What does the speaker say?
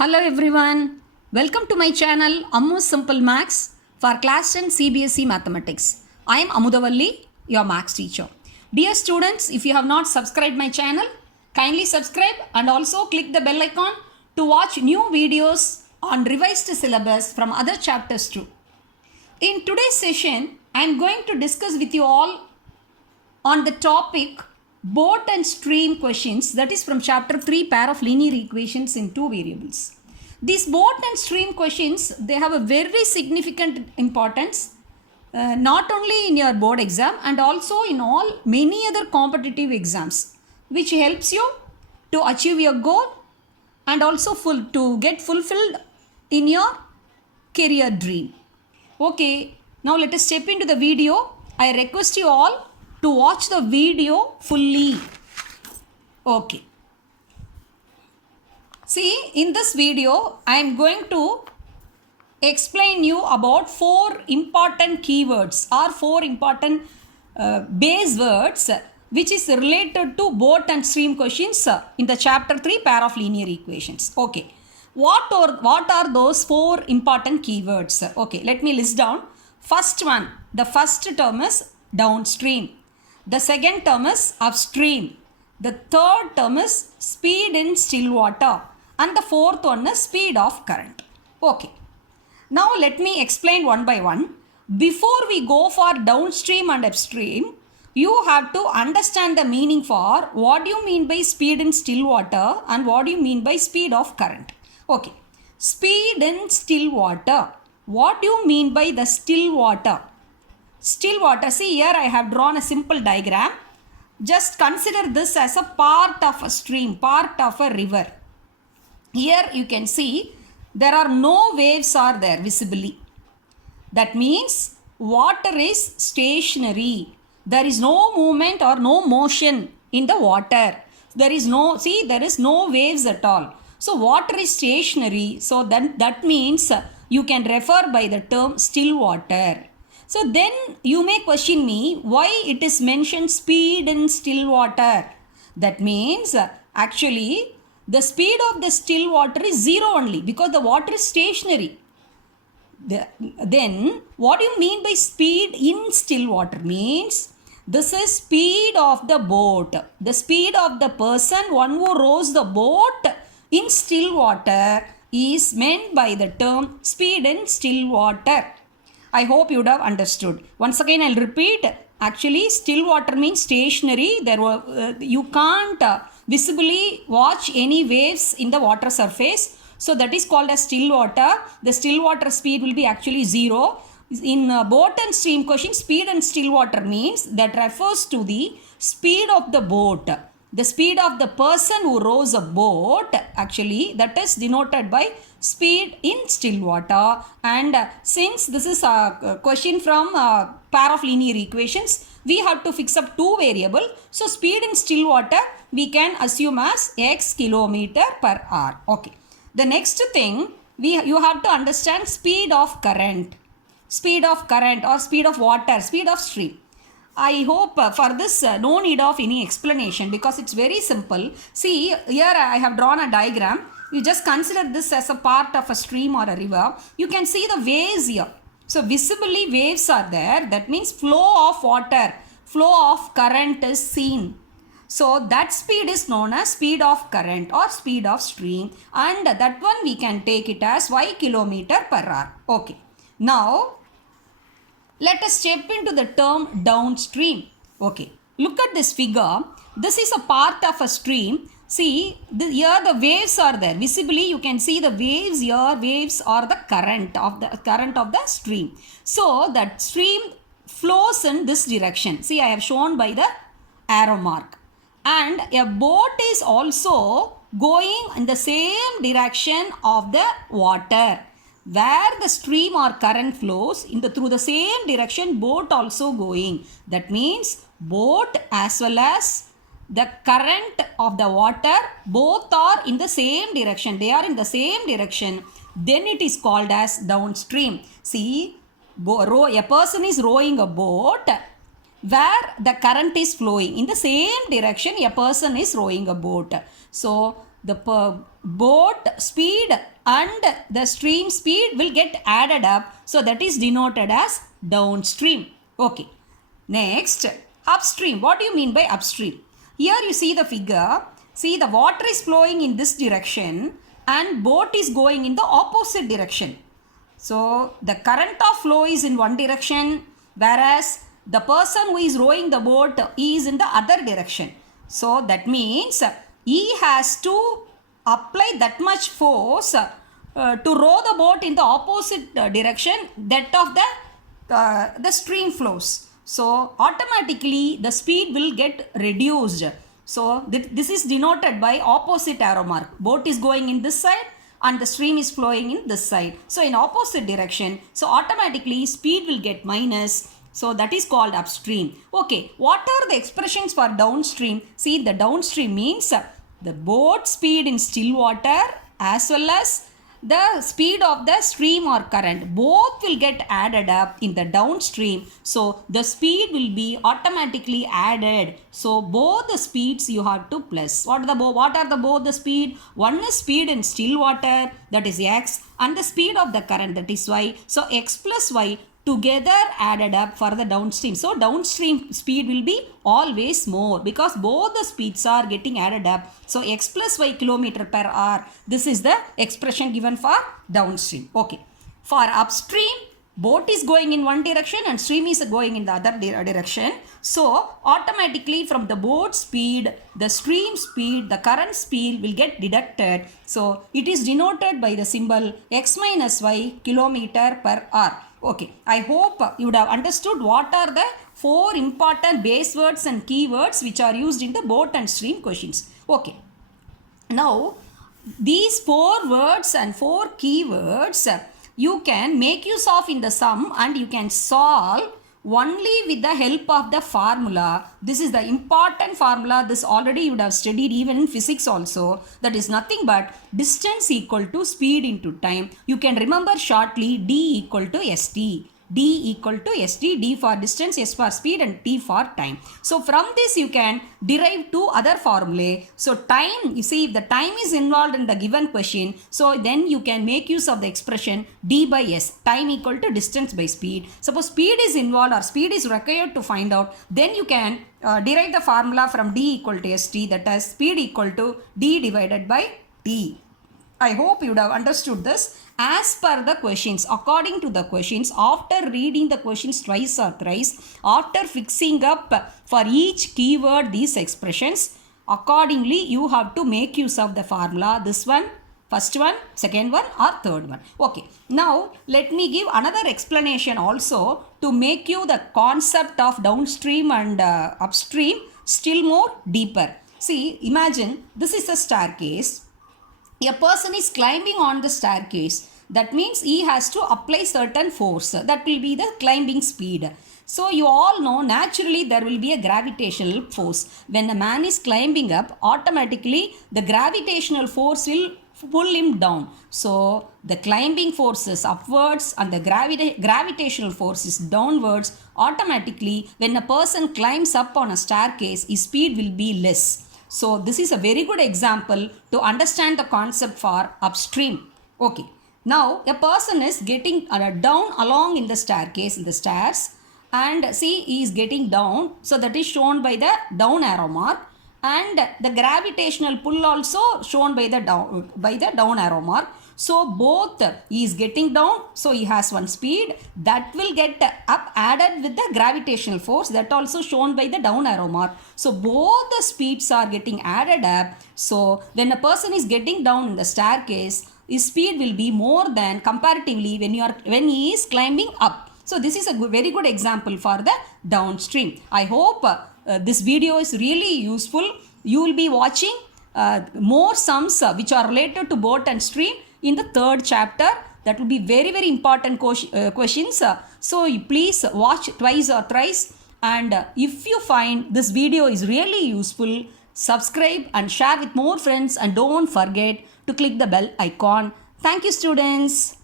Hello everyone, welcome to my channel Ammu Simple Maths for Class 10 CBSE Mathematics. I am R.AMUTHAVALLI, your Maths teacher. Dear students, if you have not subscribed my channel, kindly subscribe and also click the bell icon to watch new videos on revised syllabus from other chapters too. In today's session, I am going to discuss with you all on the topic boat and stream questions, that is from chapter 3 pair of linear equations in two variables. These boat and stream questions, they have a very significant importance not only in your board exam and also in all many other competitive exams, which helps you to achieve your goal and also to get fulfilled in your career dream. Okay, now let us step into the video. I request you all to watch the video fully. Okay. See, in this video, I am going to explain you about 4 important keywords or 4 important base words which is related to boat and stream questions in the chapter 3 pair of linear equations. Okay. What are those 4 important keywords? Okay, let me list down. First one, the first term is downstream. The second term is upstream. The third term is speed in still water. And the fourth one is speed of current. Okay. Now let me explain one by one. Before we go for downstream and upstream, you have to understand the meaning for what do you mean by speed in still water and what do you mean by speed of current. Okay. Speed in still water. What do you mean by the still water? Still water, see here I have drawn a simple diagram. Just consider this as a part of a stream, part of a river. Here you can see there are no waves are there visibly. That means water is stationary. There is no movement or no motion in the water. There is no waves at all. So water is stationary. So then that means you can refer by the term still water. So then you may question me why it is mentioned speed in still water. That means actually the speed of the still water is 0 only because the water is stationary. Then what do you mean by speed in still water? Means this is speed of the boat. The speed of the person, one who rows the boat in still water is meant by the term speed in still water. I hope you would have understood. Once again, I'll repeat. Actually, still water means stationary. You can't visibly watch any waves in the water surface. So that is called as still water. The still water speed will be actually 0. In boat and stream question, speed and still water means that refers to the speed of the boat. The speed of the person who rows a boat, actually that is denoted by speed in still water. And since this is a question from pair of linear equations, we have to fix up 2 variables. So speed in still water we can assume as x km/h. Okay. The next thing you have to understand speed of current. Speed of current or speed of water, speed of stream. I hope for this no need of any explanation because it's very simple. See, here I have drawn a diagram. You just consider this as a part of a stream or a river. You can see the waves here. So visibly waves are there. That means flow of water, flow of current is seen. So that speed is known as speed of current or speed of stream. And that one we can take it as y km/h. Okay. Now, let us step into the term downstream. Okay, look at this figure. This is a part of a stream. See, here the waves are there. Visibly, you can see the waves here. Waves are the current of the stream. So that stream flows in this direction. See, I have shown by the arrow mark. And a boat is also going in the same direction of the water. Where the stream or current flows through the same direction, boat also going. That means boat as well as the current of the water, both are in the same direction. They are in the same direction. Then it is called as downstream. See, a person is rowing a boat where the current is flowing. In the same direction, a person is rowing a boat. So the boat speed and the stream speed will get added up. So that is denoted as downstream. Okay. Next, upstream. What do you mean by upstream? Here you see the figure. See, the water is flowing in this direction and boat is going in the opposite direction. So the current of flow is in one direction, whereas the person who is rowing the boat is in the other direction. So that means he has to apply that much force to row the boat in the opposite direction that of the stream flows. So automatically the speed will get reduced. So this is denoted by opposite arrow mark. Boat is going in this side and the stream is flowing in this side. So in opposite direction, so automatically speed will get minus. So that is called upstream. Okay, what are the expressions for downstream? See, the downstream means the boat speed in still water as well as the speed of the stream or current. Both will get added up in the downstream. So the speed will be automatically added. So both the speeds you have to plus. What are both the speed? One is speed in still water, that is x, and the speed of the current, that is y. So x plus y together added up for the downstream. So downstream speed will be always more because both the speeds are getting added up. So x plus y kilometer per hour. This is the expression given for downstream. Okay. For upstream, boat is going in one direction and stream is going in the other direction. So automatically from the boat speed, the stream speed, the current speed will get deducted. So it is denoted by the symbol x minus y kilometer per hour. Okay, I hope you would have understood what are the 4 important base words and keywords which are used in the boat and stream questions. Okay, now these 4 words and 4 keywords you can make use of in the sum and you can solve only with the help of the formula. This is the important formula. This already you would have studied even in physics also. That is nothing but distance equal to speed into time. You can remember shortly d equal to st. D equal to st, d for distance, s for speed and t for time. So from this you can derive 2 other formulae. So time, you see if the time is involved in the given question, so then you can make use of the expression d by s, time equal to distance by speed. Suppose speed is involved or speed is required to find out, then you can derive the formula from d equal to st, that is speed equal to d divided by t. I hope you would have understood this. As per the questions, according to the questions, after reading the questions twice or thrice, after fixing up for each keyword these expressions, accordingly you have to make use of the formula. This one, first one, second one or third one. Okay, now let me give another explanation also to make you the concept of downstream and upstream still more deeper. See, imagine this is a staircase. A person is climbing on the staircase. That means he has to apply certain force. That will be the climbing speed. So you all know naturally there will be a gravitational force. When a man is climbing up, automatically the gravitational force will pull him down. So the climbing force is upwards and the gravitational force is downwards. Automatically when a person climbs up on a staircase, his speed will be less. So this is a very good example to understand the concept for upstream. Okay. Now a person is getting down along in the staircase, in the stairs, and see he is getting down. So that is shown by the down arrow mark, and the gravitational pull also shown by the down arrow mark. So both he is getting down, so he has one speed that will get up added with the gravitational force, that also shown by the down arrow mark. So both the speeds are getting added up. So when a person is getting down in the staircase, his speed will be more than comparatively when he is climbing up. So this is a very good example for the downstream. I hope this video is really useful. You will be watching more sums which are related to boat and stream in the 3rd chapter. That will be very, very important questions. So you please watch twice or thrice. And if you find this video is really useful, subscribe and share with more friends, and don't forget to click the bell icon. Thank you, students.